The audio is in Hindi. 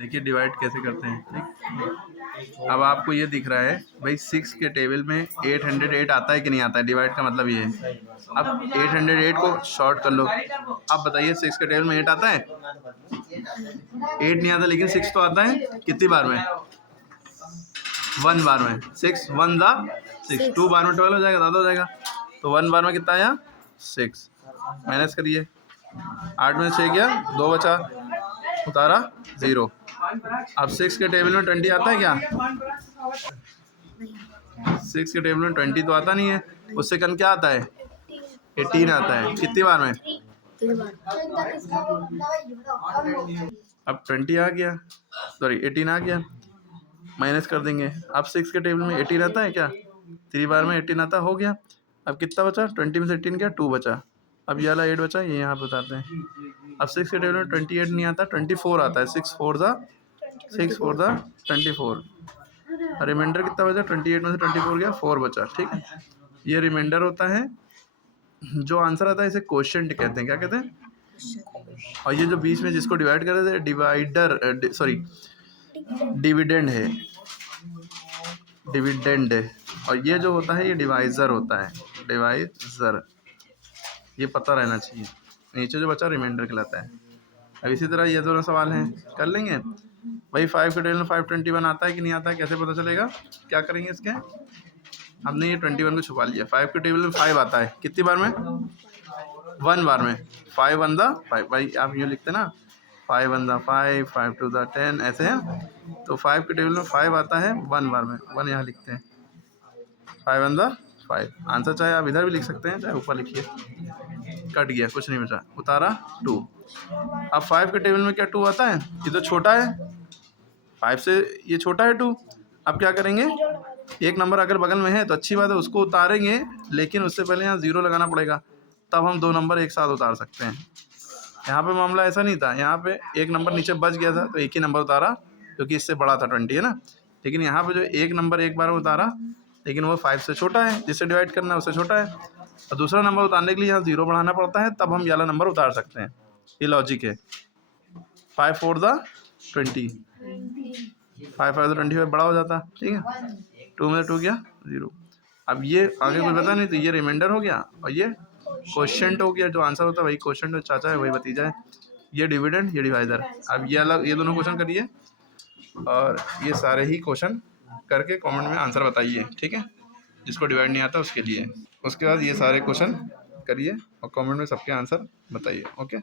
देखिए डिवाइड कैसे करते हैं। ठीक, अब आपको ये दिख रहा है भाई 6 के टेबल में 808 आता है कि नहीं आता है, डिवाइड का मतलब ये है। अब 808 को शॉर्ट कर लो। अब बताइए 6 के टेबल में 8 आता है? 8 नहीं आता, लेकिन 6 तो आता है। कितनी बार में? 1 बार में। 6 1 दा 6, 2 बार में 12 हो जाएगा, ज़्यादा हो जाएगा। तो 1 बार में कितना आया? 6। माइनस करिए, 8 में 6 गया, 2 बचा, उतारा 0। अब 6 के टेबल में 20 आता है क्या? 6 के टेबल में 20 तो आता नहीं है, उससे कम क्या आता है? 18 आता है। कितनी बार में? अब 20 आ गया, सॉरी 18 आ गया, माइनस कर देंगे। अब 6 के टेबल में 18 आता है क्या? 3 बार में 18 आता, हो गया। अब कितना बचा? 20 में से 18 गया, 2 बचा। अब ये वाला 8 बचा, ये यहाँ बताते हैं। अब 6 के टेबल में 28 नहीं आता, 24 आता है। 6 4 दा 24। रिमाइंडर कितना बचा? 28 में से 24 गया, 4 बचा। ठीक है, ये रिमाइंडर होता है। जो आंसर आता है इसे क्वोशिएंट कहते हैं। क्या कहते हैं? और ये जो बीच में जिसको डिवाइड कर रहे थे, डिवाइडर, सॉरी डिविडेंड है, डिविडेंड है। और ये जो होता है ये डिवाइज़र होता है, डिवाइज़र। ये पता रहना चाहिए। नीचे जो बचा रिमाइंडर कहलाता है। अब इसी तरह ये दोनों सवाल हैं, कर लेंगे। भाई 5 के टेबल में 521 आता है कि नहीं आता है, कैसे पता चलेगा? क्या करेंगे इसके? हमने ये 21 को छुपा लिया। 5 के टेबल में 5 आता है, कितनी बार में? 1 बार में। 5 1 दा 5, भाई आप यूँ लिखते ना, 5 1 दा 5, 5 2 दा 10, ऐसे है। तो 5 के टेबल में 5 आता है 1 बार में, 1 यहाँ लिखते हैं। 5 1 दा 5। आंसर चाहे आप इधर भी लिख सकते हैं, चाहे ऊपर लिखिए। कट गया, कुछ नहीं बचा, उतारा 2। अब 5 के टेबल में क्या 2 आता है? ये तो छोटा है, 5 से ये छोटा है 2। अब क्या करेंगे? एक नंबर अगर बगल में है तो अच्छी बात है, उसको उतारेंगे, लेकिन उससे पहले यहाँ 0 लगाना पड़ेगा, तब हम 2 नंबर एक साथ उतार सकते हैं। यहाँ पे मामला ऐसा नहीं था, यहाँ पे एक नंबर नीचे बच गया था तो एक ही नंबर उतारा, क्योंकि इससे बड़ा था 20, है ना। लेकिन यहाँ पे जो एक नंबर एक बार में उतारा, लेकिन वो 5 से छोटा है, जिससे डिवाइड करना है उससे छोटा है, और दूसरा नंबर उतारने के लिए यहाँ 0 बढ़ाना पड़ता है, तब हम ये वाला नंबर उतार सकते हैं। ये लॉजिक है। 5 4 दा 20, 5 5 दा 25 बड़ा हो जाता, ठीक है। 2 में 2 गया 0। अब ये आगे कुछ पता नहीं, तो ये रिमाइंडर हो गया और ये क्वोशिएंट हो गया। जो आंसर होता है वही क्वोशिएंट, जो चाचा है वही भतीजा है। ये डिविडेंड, ये डिवाइजर। अब ये अलग, ये दोनों क्वेश्चन करिए और ये सारे ही क्वेश्चन करके कमेंट में आंसर बताइए, ठीक है। जिसको डिवाइड नहीं आता उसके लिए। उसके बाद ये सारे क्वेश्चन करिए और कमेंट में सबके आंसर बताइए, ओके।